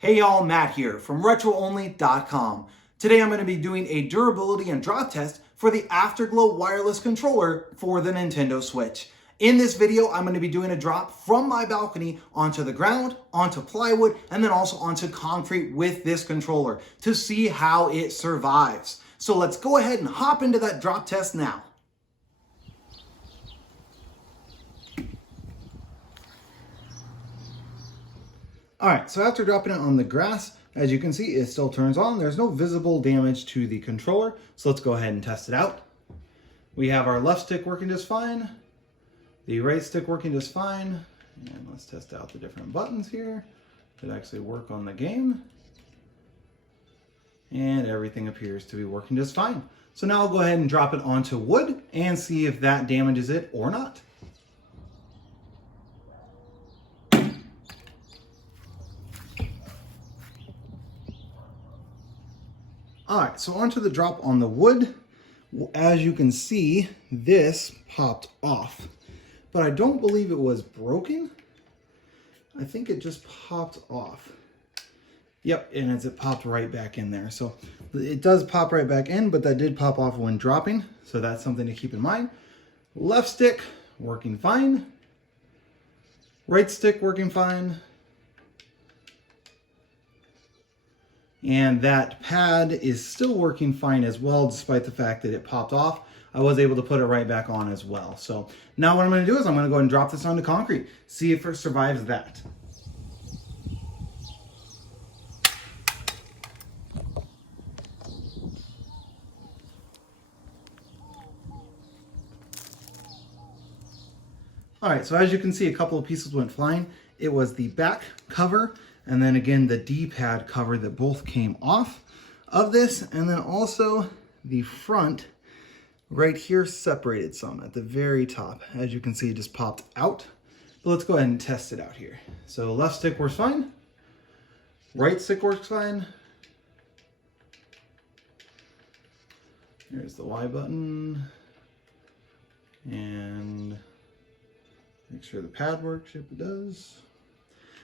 Hey y'all, Matt here from RetroOnly.com. Today I'm going to be doing a durability and drop test for the Afterglow Wireless Controller for the Nintendo Switch. In this video, I'm going to be doing a drop from my balcony onto the ground, onto plywood, and then also onto concrete with this controller to see how it survives. So let's go ahead and hop into that drop test now. All right, so after dropping it on the grass, as you can see, it still turns on. There's no visible damage to the controller. So let's go ahead and test it out. We have our left stick working just fine. The right stick working just fine. And let's test out the different buttons here that actually work on the game. And everything appears to be working just fine. So now I'll go ahead and drop it onto wood and see if that damages it or not. All right, so onto the drop on the wood. As you can see, this popped off, but I don't believe it was broken. I think it just popped off. Yep, and it popped right back in there. So it does pop right back in, but that did pop off when dropping. So that's something to keep in mind. Left stick working fine. Right stick working fine. And that pad is still working fine as well, despite the fact that it popped off. I was able to put it right back on as well. So now what I'm going to do is I'm going to go ahead and drop this onto concrete, see if it survives that. All right, so as you can see, a couple of pieces went flying. It was the back cover, and then again, the D-pad cover that both came off of this, and then also the front right here separated some at the very top. As you can see, it just popped out. But let's go ahead and test it out here. So left stick works fine. Right stick works fine. There's the Y button. And make sure the pad works if it does.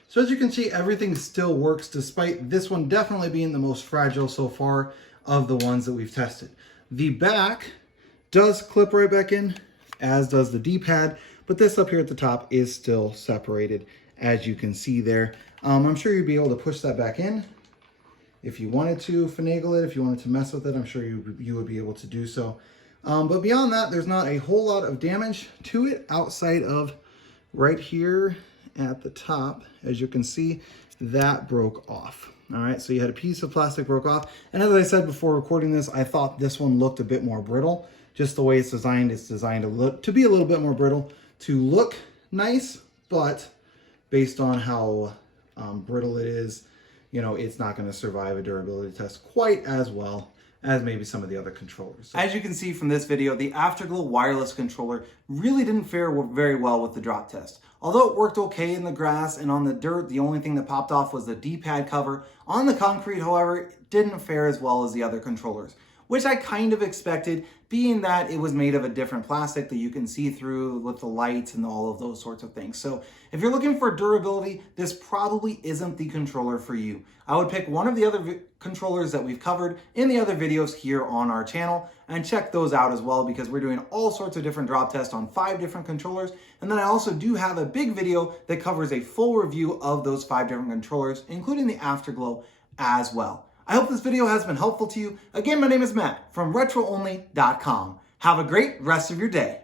So as you can see, everything still works despite this one definitely being the most fragile so far of the ones that we've tested. The back does clip right back in, as does the D-pad, but this up here at the top is still separated, as you can see there. I'm sure you'd be able to push that back in if you wanted to finagle it, if you wanted to mess with it. I'm sure you would be able to do so. But beyond that, there's not a whole lot of damage to it outside of right here at the top. As you can see, that broke off. All right, so you had a piece of plastic broke off. And as I said before recording this, I thought this one looked a bit more brittle. Just the way it's designed to be a little bit more brittle to look nice, but based on how brittle it is, you know, it's not going to survive a durability test quite as well as maybe some of the other controllers. As you can see from this video, the Afterglow Wireless Controller really didn't fare very well with the drop test. Although it worked okay in the grass and on the dirt, the only thing that popped off was the D-pad cover. On the concrete, however, it didn't fare as well as the other controllers, which I kind of expected, being that it was made of a different plastic that you can see through with the lights and all of those sorts of things. So if you're looking for durability, this probably isn't the controller for you. I would pick one of the other controllers that we've covered in the other videos here on our channel and check those out as well, because we're doing all sorts of different drop tests on 5 different controllers. And then I also do have a big video that covers a full review of those 5 different controllers, including the Afterglow as well. I hope this video has been helpful to you. Again, my name is Matt from RetroOnly.com. Have a great rest of your day.